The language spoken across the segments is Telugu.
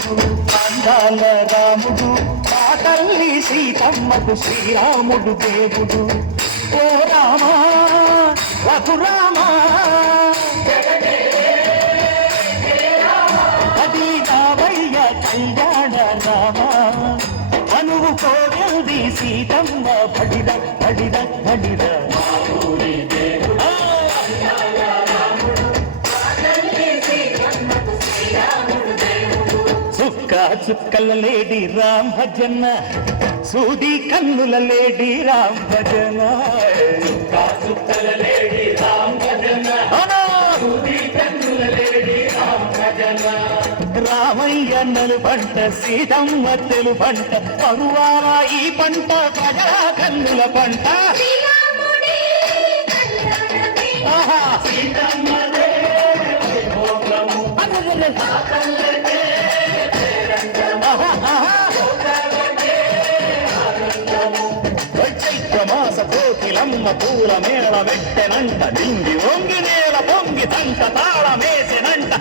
దేవుడు అందాల రాముడు మా తల్లి సీతమ్మకు శ్రీరాముడు దేవుడు ఓ రామా రఘురామా అది రావయ్య కళ్యాణ రామా అనువు కోరింది సీతమ్మ బడిద బడిద బడిద చుక్కల లేడి రామ్ భజన సూది కన్నుల లేడి రామ్ భజన చుక్కల లేడి రామ్ భజన సూది కన్నుల లేడి రామ్ భజన రామయ్య నలు పంట సీతమ్మ తెలు పంట పరువార ఈ పంట ప్రజల కన్నుల పంట సీతమ్మ కోకిలమ్మ పూల మేళ వెట్టెనంట దింగి వంగి నేల పొంగి తంట తాళమేసెనంట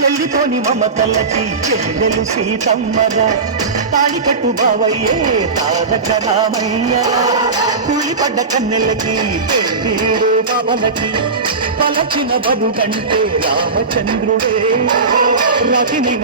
చెల్లితోని మమతలకి చెల్లెలు సీతమ్మరా తాళి కట్టు బావయ్యే తారక రామయ్య కూలిపడ్డ కన్నెలకి పెళ్ళిడు బావలకి పలచిన బలు కంటే రామచంద్రుడే రతిని